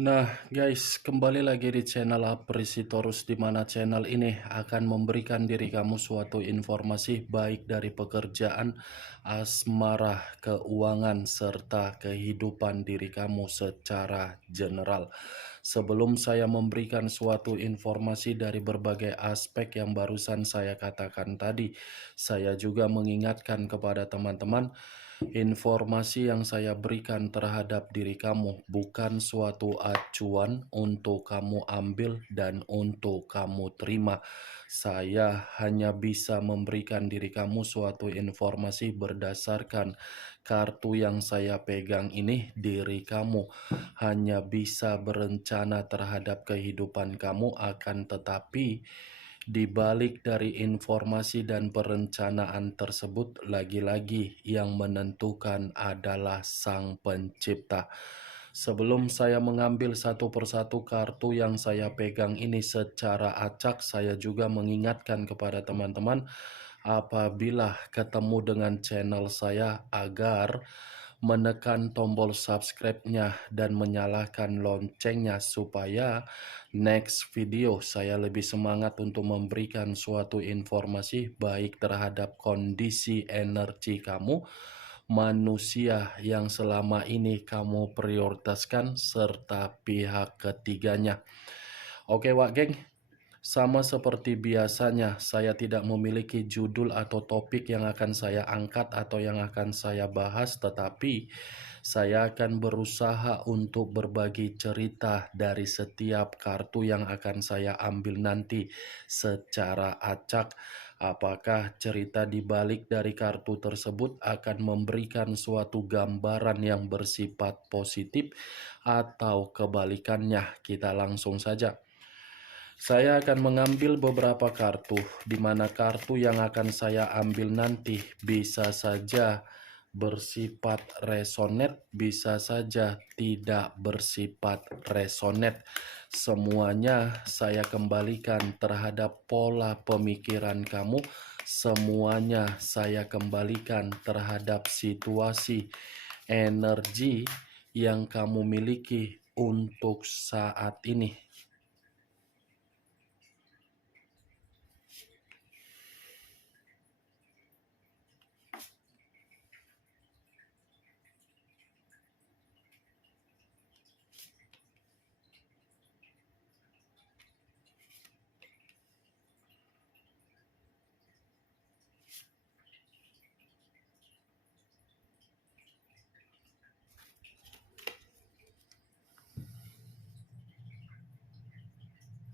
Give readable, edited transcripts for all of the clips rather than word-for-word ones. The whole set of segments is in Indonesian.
Nah, guys, kembali lagi di channel Apresitorus, di mana channel ini akan memberikan diri kamu suatu informasi baik dari pekerjaan, asmara, keuangan, serta kehidupan diri kamu secara general. Sebelum saya memberikan suatu informasi dari berbagai aspek yang barusan saya katakan tadi, saya juga mengingatkan kepada teman-teman, informasi yang saya berikan terhadap diri kamu bukan suatu acuan untuk kamu ambil dan untuk kamu terima. Saya hanya bisa memberikan diri kamu suatu informasi berdasarkan kartu yang saya pegang ini. Diri kamu hanya bisa berencana terhadap kehidupan kamu, akan tetapi di balik dari informasi dan perencanaan tersebut, lagi-lagi yang menentukan adalah Sang Pencipta. Sebelum saya mengambil satu persatu kartu yang saya pegang ini secara acak, saya juga mengingatkan kepada teman-teman apabila ketemu dengan channel saya agar menekan tombol subscribe-nya dan menyalakan loncengnya supaya next video saya lebih semangat untuk memberikan suatu informasi baik terhadap kondisi energi kamu, manusia yang selama ini kamu prioritaskan, serta pihak ketiganya. Oke Wak Geng, sama seperti biasanya, saya tidak memiliki judul atau topik yang akan saya angkat atau yang akan saya bahas, tetapi saya akan berusaha untuk berbagi cerita dari setiap kartu yang akan saya ambil nanti secara acak. Apakah cerita di balik dari kartu tersebut akan memberikan suatu gambaran yang bersifat positif atau kebalikannya? Kita langsung saja. Saya akan mengambil beberapa kartu, di mana kartu yang akan saya ambil nanti bisa saja bersifat resonet, bisa saja tidak bersifat resonet. Semuanya saya kembalikan terhadap pola pemikiran kamu, semuanya saya kembalikan terhadap situasi energi yang kamu miliki untuk saat ini.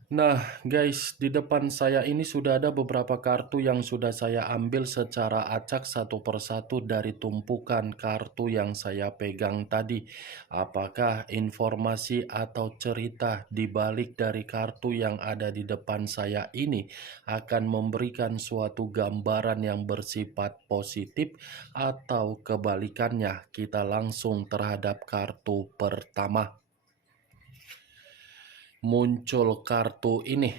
Nah, guys, di depan saya ini sudah ada beberapa kartu yang sudah saya ambil secara acak satu persatu dari tumpukan kartu yang saya pegang tadi. Apakah informasi atau cerita di balik dari kartu yang ada di depan saya ini akan memberikan suatu gambaran yang bersifat positif atau kebalikannya? Kita langsung terhadap kartu pertama. Muncul kartu ini.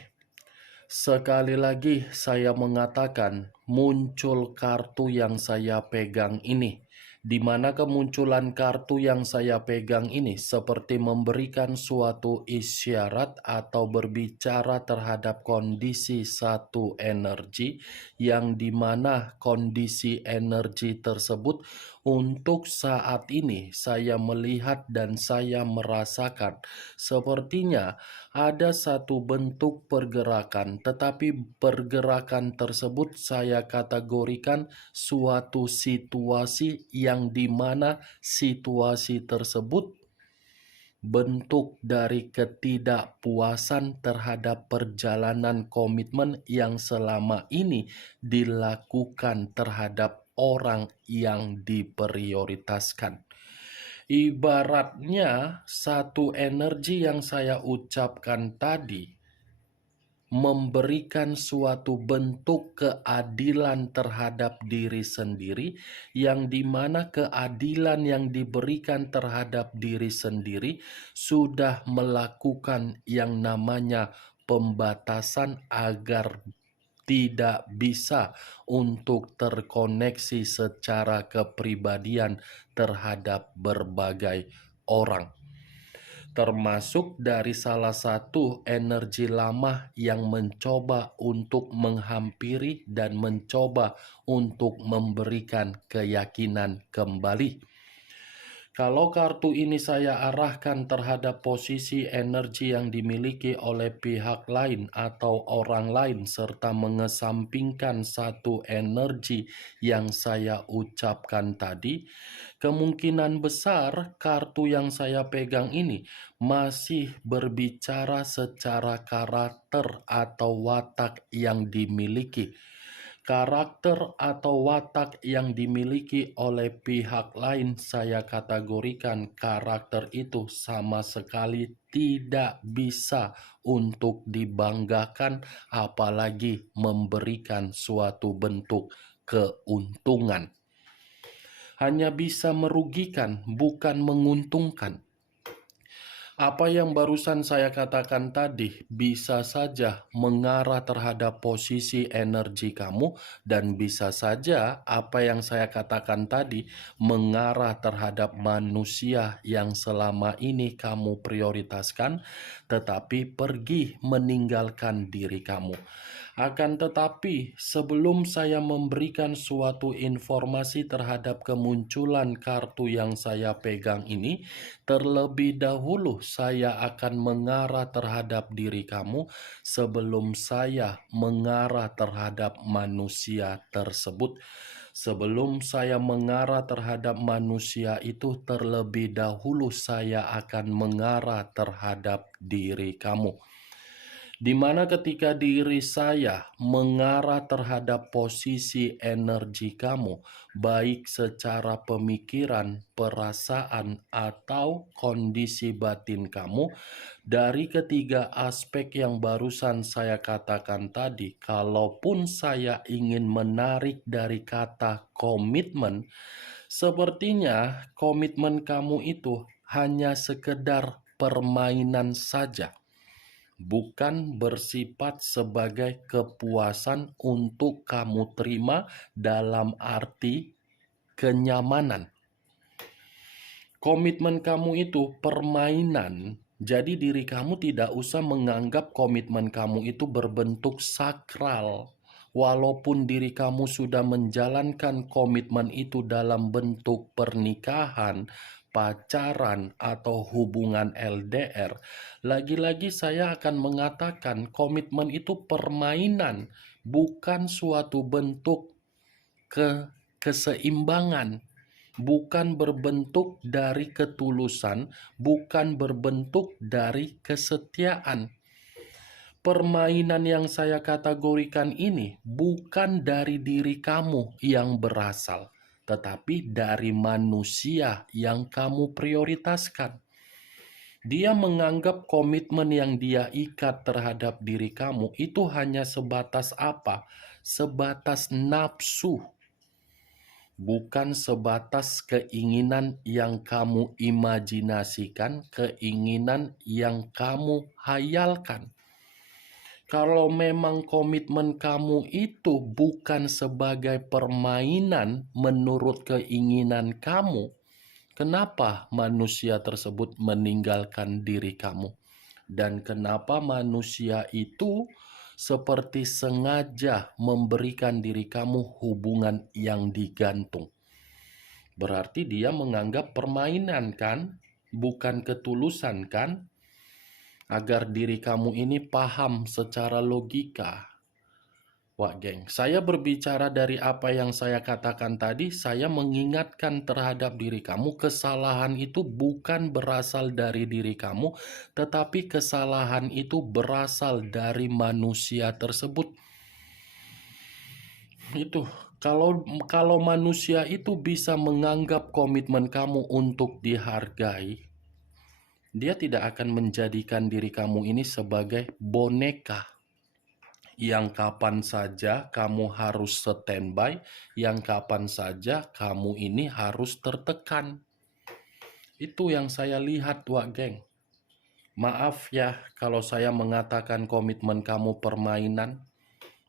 Sekali lagi saya mengatakan, muncul kartu yang saya pegang ini. Di mana kemunculan kartu yang saya pegang ini seperti memberikan suatu isyarat atau berbicara terhadap kondisi satu energi, yang dimana kondisi energi tersebut untuk saat ini saya melihat dan saya merasakan sepertinya ada satu bentuk pergerakan, tetapi pergerakan tersebut saya kategorikan suatu situasi yang dimana situasi tersebut bentuk dari ketidakpuasan terhadap perjalanan komitmen yang selama ini dilakukan terhadap orang yang diprioritaskan. Ibaratnya satu energi yang saya ucapkan tadi memberikan suatu bentuk keadilan terhadap diri sendiri, yang dimana keadilan yang diberikan terhadap diri sendiri sudah melakukan yang namanya pembatasan agar tidak bisa untuk terkoneksi secara kepribadian terhadap berbagai orang. termasuk dari salah satu energi lama yang mencoba untuk menghampiri dan mencoba untuk memberikan keyakinan kembali. Kalau kartu ini saya arahkan terhadap posisi energi yang dimiliki oleh pihak lain atau orang lain, serta mengesampingkan satu energi yang saya ucapkan tadi, kemungkinan besar kartu yang saya pegang ini masih berbicara secara karakter atau watak yang dimiliki. Karakter atau watak yang dimiliki oleh pihak lain saya kategorikan karakter itu sama sekali tidak bisa untuk dibanggakan, apalagi memberikan suatu bentuk keuntungan. Hanya bisa merugikan, bukan menguntungkan. Apa yang barusan saya katakan tadi bisa saja mengarah terhadap posisi energi kamu, dan bisa saja apa yang saya katakan tadi mengarah terhadap manusia yang selama ini kamu prioritaskan, tetapi pergi meninggalkan diri kamu. Akan tetapi, sebelum saya memberikan suatu informasi terhadap kemunculan kartu yang saya pegang ini, terlebih dahulu saya akan mengarah terhadap diri kamu sebelum saya mengarah terhadap manusia tersebut. Sebelum saya mengarah terhadap manusia itu, terlebih dahulu saya akan mengarah terhadap diri kamu. Di mana ketika diri saya mengarah terhadap posisi energi kamu, baik secara pemikiran, perasaan, atau kondisi batin kamu, dari ketiga aspek yang barusan saya katakan tadi, kalaupun saya ingin menarik dari kata komitmen, sepertinya komitmen kamu itu hanya sekedar permainan saja, bukan bersifat sebagai kepuasan untuk kamu terima dalam arti kenyamanan. Komitmen kamu itu permainan, jadi diri kamu tidak usah menganggap komitmen kamu itu berbentuk sakral. Walaupun diri kamu sudah menjalankan komitmen itu dalam bentuk pernikahan, pacaran, atau hubungan LDR, lagi-lagi saya akan mengatakan komitmen itu permainan, bukan suatu bentuk keseimbangan, bukan berbentuk dari ketulusan, bukan berbentuk dari kesetiaan. Permainan yang saya kategorikan ini bukan dari diri kamu yang berasal, tetapi dari manusia yang kamu prioritaskan. Dia menganggap komitmen yang dia ikat terhadap diri kamu itu hanya sebatas apa? Sebatas nafsu, bukan sebatas keinginan yang kamu imajinasikan, keinginan yang kamu hayalkan. Kalau memang komitmen kamu itu bukan sebagai permainan menurut keinginan kamu, kenapa manusia tersebut meninggalkan diri kamu? Dan kenapa manusia itu seperti sengaja memberikan diri kamu hubungan yang digantung? Berarti dia menganggap permainan kan? Bukan ketulusan kan? Agar diri kamu ini paham secara logika. Wah geng, saya berbicara dari apa yang saya katakan tadi, saya mengingatkan terhadap diri kamu, kesalahan itu bukan berasal dari diri kamu, tetapi kesalahan itu berasal dari manusia tersebut. Itu, kalau manusia itu bisa menganggap komitmen kamu untuk dihargai, dia tidak akan menjadikan diri kamu ini sebagai boneka yang kapan saja kamu harus standby, yang kapan saja kamu ini harus tertekan. Itu yang saya lihat, Wak Geng. Maaf ya kalau saya mengatakan komitmen kamu permainan,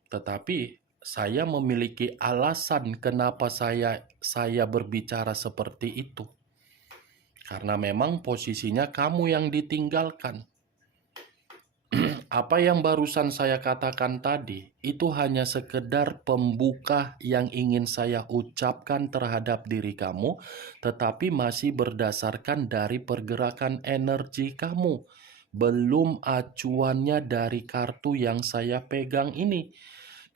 tetapi saya memiliki alasan kenapa saya berbicara seperti itu. Karena memang posisinya kamu yang ditinggalkan. Apa yang barusan saya katakan tadi, itu hanya sekedar pembuka yang ingin saya ucapkan terhadap diri kamu, tetapi masih berdasarkan dari pergerakan energi kamu. Belum acuannya dari kartu yang saya pegang ini.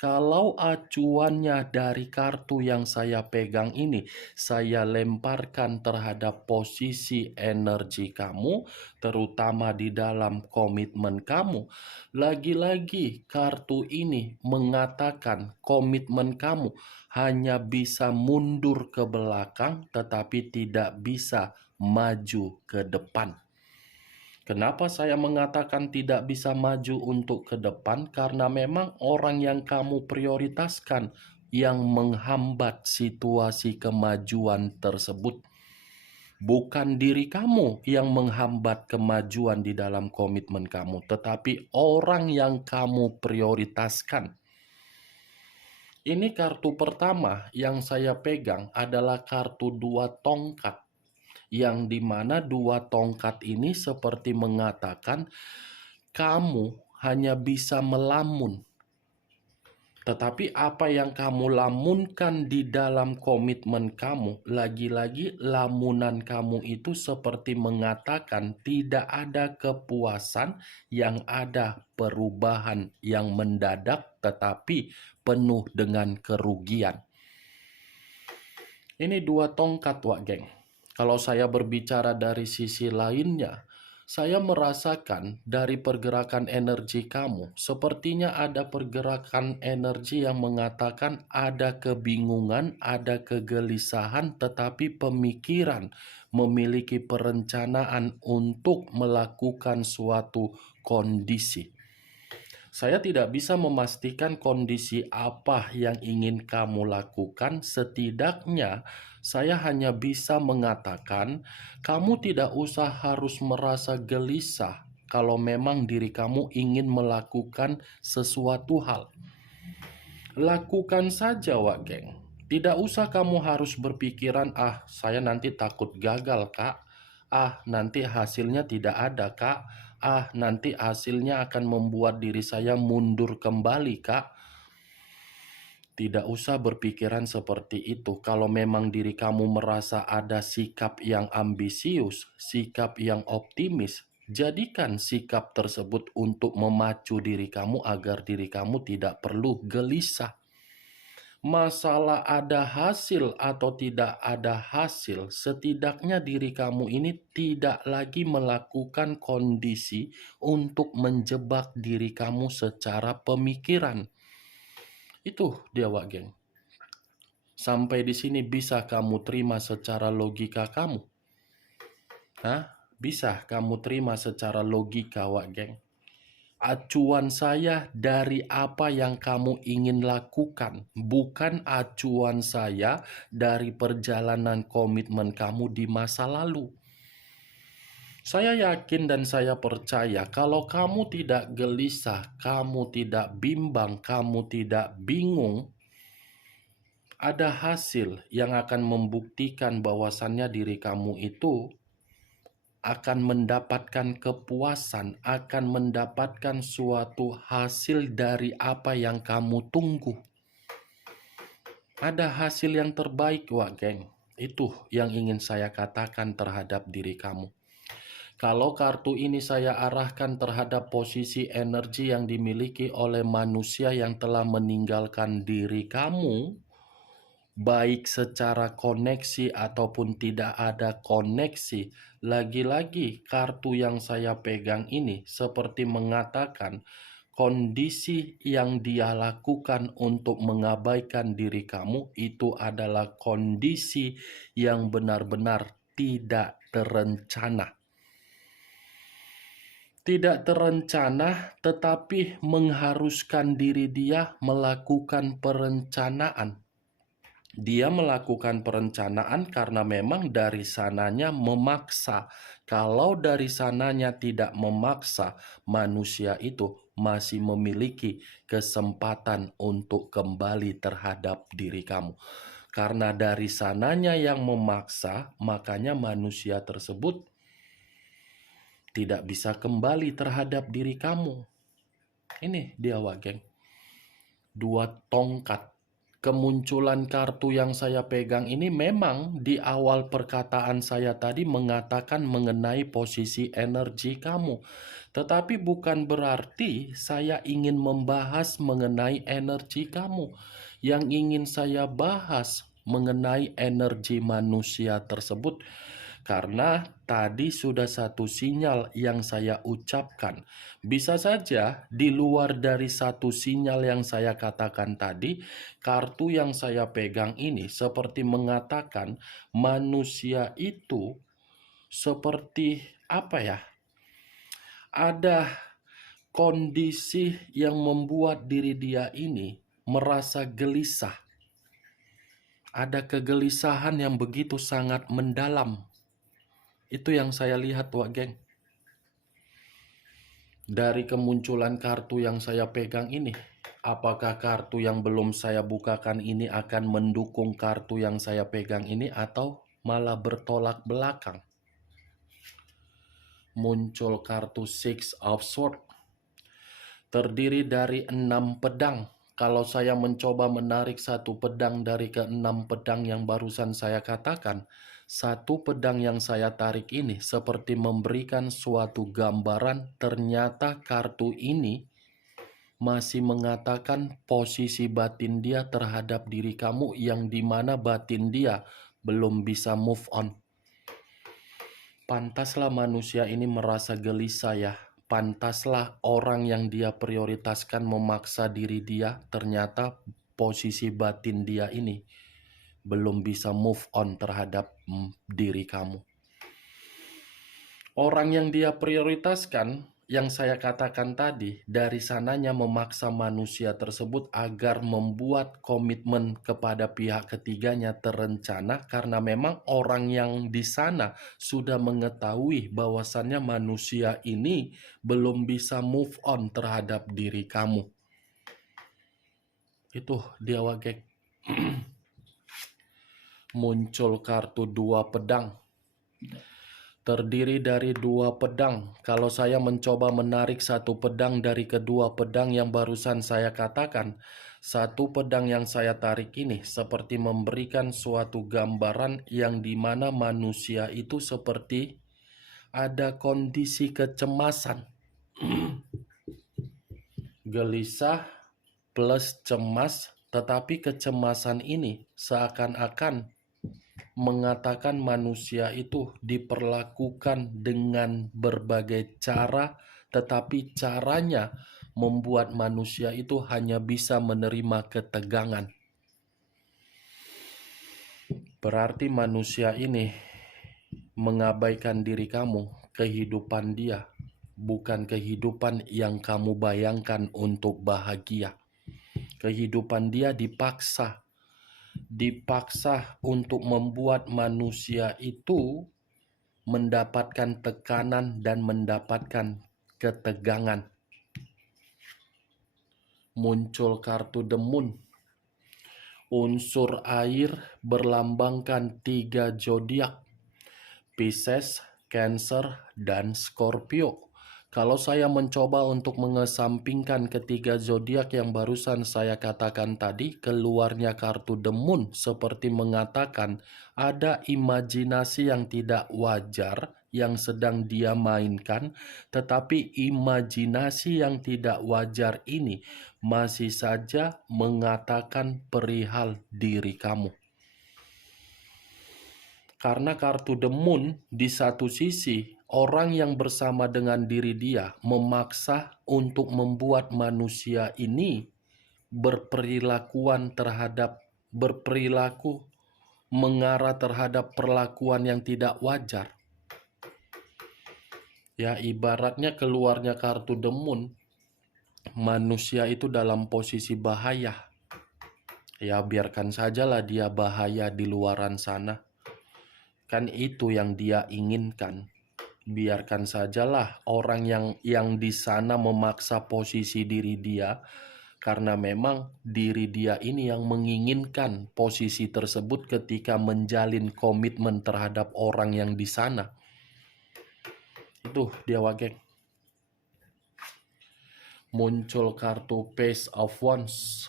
Kalau acuannya dari kartu yang saya pegang ini, saya lemparkan terhadap posisi energi kamu, terutama di dalam komitmen kamu. Lagi-lagi, kartu ini mengatakan komitmen kamu hanya bisa mundur ke belakang, tetapi tidak bisa maju ke depan. Kenapa saya mengatakan tidak bisa maju untuk ke depan? Karena memang orang yang kamu prioritaskan yang menghambat situasi kemajuan tersebut. Bukan diri kamu yang menghambat kemajuan di dalam komitmen kamu, tetapi orang yang kamu prioritaskan. Ini kartu pertama yang saya pegang adalah kartu 2 tongkat. Yang dimana 2 tongkat ini seperti mengatakan kamu hanya bisa melamun. Tetapi apa yang kamu lamunkan di dalam komitmen kamu, lagi-lagi lamunan kamu itu seperti mengatakan tidak ada kepuasan, yang ada perubahan yang mendadak tetapi penuh dengan kerugian. Ini 2 tongkat, Wak Geng. Kalau saya berbicara dari sisi lainnya, saya merasakan dari pergerakan energi kamu, sepertinya ada pergerakan energi yang mengatakan ada kebingungan, ada kegelisahan, tetapi pemikiran memiliki perencanaan untuk melakukan suatu kondisi. Saya tidak bisa memastikan kondisi apa yang ingin kamu lakukan. Setidaknya, saya hanya bisa mengatakan, kamu tidak usah harus merasa gelisah kalau memang diri kamu ingin melakukan sesuatu hal. Lakukan saja, Wak Geng. Tidak usah kamu harus berpikiran, saya nanti takut gagal, Kak. Nanti hasilnya tidak ada, Kak. Nanti hasilnya akan membuat diri saya mundur kembali, Kak. Tidak usah berpikiran seperti itu. Kalau memang diri kamu merasa ada sikap yang ambisius, sikap yang optimis, jadikan sikap tersebut untuk memacu diri kamu agar diri kamu tidak perlu gelisah. Masalah ada hasil atau tidak ada hasil, setidaknya diri kamu ini tidak lagi melakukan kondisi untuk menjebak diri kamu secara pemikiran. Itu dia, Wak Geng. Sampai di sini bisa kamu terima secara logika kamu? Bisa kamu terima secara logika, Wak Geng? Acuan saya dari apa yang kamu ingin lakukan, bukan acuan saya dari perjalanan komitmen kamu di masa lalu. Saya yakin dan saya percaya kalau kamu tidak gelisah, kamu tidak bimbang, kamu tidak bingung, ada hasil yang akan membuktikan bahwasannya diri kamu itu akan mendapatkan kepuasan, akan mendapatkan suatu hasil dari apa yang kamu tunggu. Ada hasil yang terbaik, Wak Geng. Itu yang ingin saya katakan terhadap diri kamu. Kalau kartu ini saya arahkan terhadap posisi energi yang dimiliki oleh manusia yang telah meninggalkan diri kamu, baik secara koneksi ataupun tidak ada koneksi, lagi-lagi kartu yang saya pegang ini seperti mengatakan kondisi yang dia lakukan untuk mengabaikan diri kamu itu adalah kondisi yang benar-benar tidak terencana. Tidak terencana, tetapi mengharuskan diri dia melakukan perencanaan. Dia melakukan perencanaan karena memang dari sananya memaksa. Kalau dari sananya tidak memaksa, manusia itu masih memiliki kesempatan untuk kembali terhadap diri kamu. Karena dari sananya yang memaksa, makanya manusia tersebut tidak bisa kembali terhadap diri kamu. Ini dia, Wak Geng. 2 tongkat. Kemunculan kartu yang saya pegang ini memang di awal perkataan saya tadi mengatakan mengenai posisi energi kamu. Tetapi bukan berarti saya ingin membahas mengenai energi kamu. Yang ingin saya bahas mengenai energi manusia tersebut. Karena tadi sudah satu sinyal yang saya ucapkan. Bisa saja di luar dari satu sinyal yang saya katakan tadi, kartu yang saya pegang ini seperti mengatakan manusia itu seperti apa ya? Ada kondisi yang membuat diri dia ini merasa gelisah. Ada kegelisahan yang begitu sangat mendalam. Itu yang saya lihat, Wak Geng. Dari kemunculan kartu yang saya pegang ini, apakah kartu yang belum saya bukakan ini akan mendukung kartu yang saya pegang ini atau malah bertolak belakang? Muncul kartu Six of Swords. Terdiri dari 6 pedang. Kalau saya mencoba menarik satu pedang dari ke-6 pedang yang barusan saya katakan, satu pedang yang saya tarik ini seperti memberikan suatu gambaran ternyata kartu ini masih mengatakan posisi batin dia terhadap diri kamu yang dimana batin dia belum bisa move on. Pantaslah manusia ini merasa gelisah ya. Pantaslah orang yang dia prioritaskan memaksa diri dia, ternyata posisi batin dia ini belum bisa move on terhadap diri kamu. Orang yang dia prioritaskan, yang saya katakan tadi, dari sananya memaksa manusia tersebut agar membuat komitmen kepada pihak ketiganya terencana karena memang orang yang di sana sudah mengetahui bahwasannya manusia ini belum bisa move on terhadap diri kamu. Itu dia, Wak Geng. Muncul kartu 2 pedang. Terdiri dari 2 pedang. Kalau saya mencoba menarik satu pedang dari kedua pedang yang barusan saya katakan, satu pedang yang saya tarik ini seperti memberikan suatu gambaran yang dimana manusia itu seperti ada kondisi kecemasan. Gelisah plus cemas, tetapi kecemasan ini seakan-akan mengatakan manusia itu diperlakukan dengan berbagai cara, tetapi caranya membuat manusia itu hanya bisa menerima ketegangan. Berarti manusia ini mengabaikan diri kamu, kehidupan dia, bukan kehidupan yang kamu bayangkan untuk bahagia. Kehidupan dia dipaksa untuk membuat manusia itu mendapatkan tekanan dan mendapatkan ketegangan. Muncul kartu The Moon. Unsur air berlambangkan 3 zodiak, Pisces, Cancer, dan Scorpio. Kalau saya mencoba untuk mengesampingkan ketiga zodiak yang barusan saya katakan tadi, keluarnya kartu The Moon seperti mengatakan ada imajinasi yang tidak wajar yang sedang dia mainkan, tetapi imajinasi yang tidak wajar ini masih saja mengatakan perihal diri kamu. Karena kartu The Moon di satu sisi, orang yang bersama dengan diri dia memaksa untuk membuat manusia ini berperilaku mengarah terhadap perlakuan yang tidak wajar. Ya, ibaratnya keluarnya kartu The Moon, manusia itu dalam posisi bahaya. Ya, biarkan sajalah dia bahaya di luaran sana. Kan itu yang dia inginkan. Biarkan sajalah orang yang di sana memaksa posisi diri dia Karena memang diri dia ini yang menginginkan posisi tersebut ketika menjalin komitmen terhadap orang yang di sana. Itu dia Wak Geng. Muncul kartu Page of Wands.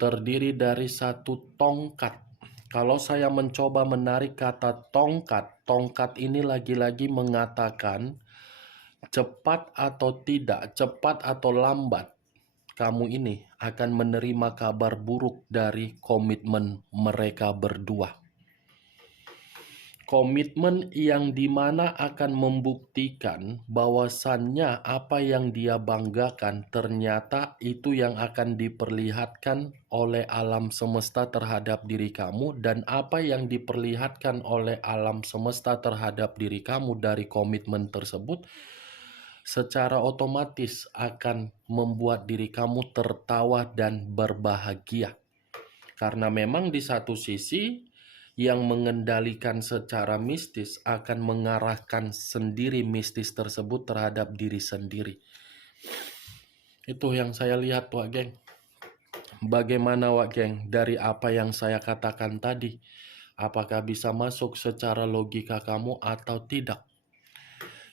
Terdiri dari satu tongkat. Kalau saya mencoba menarik kata tongkat, tongkat ini lagi-lagi mengatakan cepat atau tidak, cepat atau lambat, kamu ini akan menerima kabar buruk dari komitmen mereka berdua. Komitmen yang dimana akan membuktikan bahwasannya apa yang dia banggakan ternyata itu yang akan diperlihatkan oleh alam semesta terhadap diri kamu, dan apa yang diperlihatkan oleh alam semesta terhadap diri kamu dari komitmen tersebut secara otomatis akan membuat diri kamu tertawa dan berbahagia. Karena memang di satu sisi yang mengendalikan secara mistis akan mengarahkan sendiri mistis tersebut terhadap diri sendiri. Itu yang saya lihat Wak Geng. Bagaimana Wak Geng dari apa yang saya katakan tadi? Apakah bisa masuk secara logika kamu atau tidak?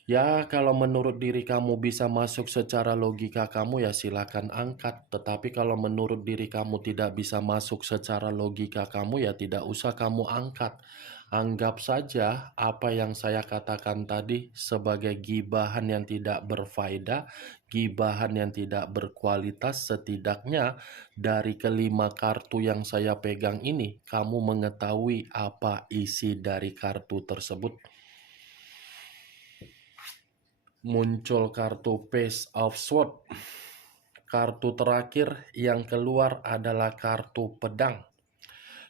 Ya, kalau menurut diri kamu bisa masuk secara logika kamu ya silakan angkat. Tetapi kalau menurut diri kamu tidak bisa masuk secara logika kamu ya tidak usah kamu angkat. Anggap saja apa yang saya katakan tadi sebagai gibahan yang tidak berfaedah, gibahan yang tidak berkualitas. Setidaknya dari kelima kartu yang saya pegang ini, kamu mengetahui apa isi dari kartu tersebut. Muncul kartu Page of Swords. Kartu terakhir yang keluar adalah kartu pedang.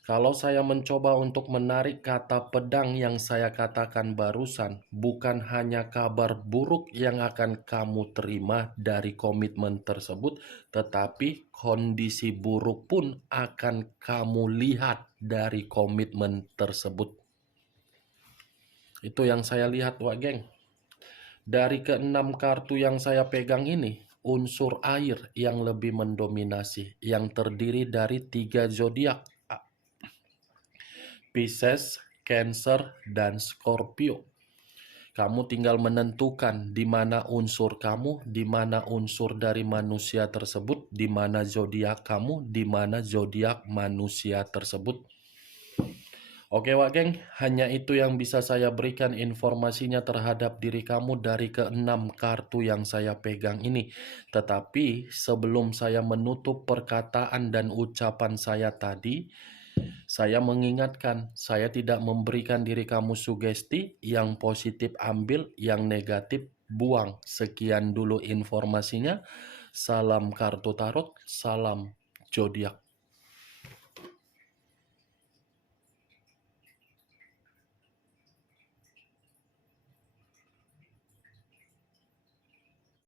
Kalau saya mencoba untuk menarik kata pedang yang saya katakan barusan, bukan hanya kabar buruk yang akan kamu terima dari komitmen tersebut, tetapi kondisi buruk pun akan kamu lihat dari komitmen tersebut. Itu yang saya lihat Wak Geng. Dari keenam kartu yang saya pegang ini, unsur air yang lebih mendominasi, yang terdiri dari 3 zodiak, Pisces, Cancer, dan Scorpio. Kamu tinggal menentukan di mana unsur kamu, di mana unsur dari manusia tersebut, di mana zodiak kamu, di mana zodiak manusia tersebut. Oke Wak Geng, hanya itu yang bisa saya berikan informasinya terhadap diri kamu dari keenam kartu yang saya pegang ini. Tetapi sebelum saya menutup perkataan dan ucapan saya tadi, saya mengingatkan, saya tidak memberikan diri kamu sugesti, yang positif ambil, yang negatif buang. Sekian dulu informasinya. Salam kartu tarot, salam zodiak.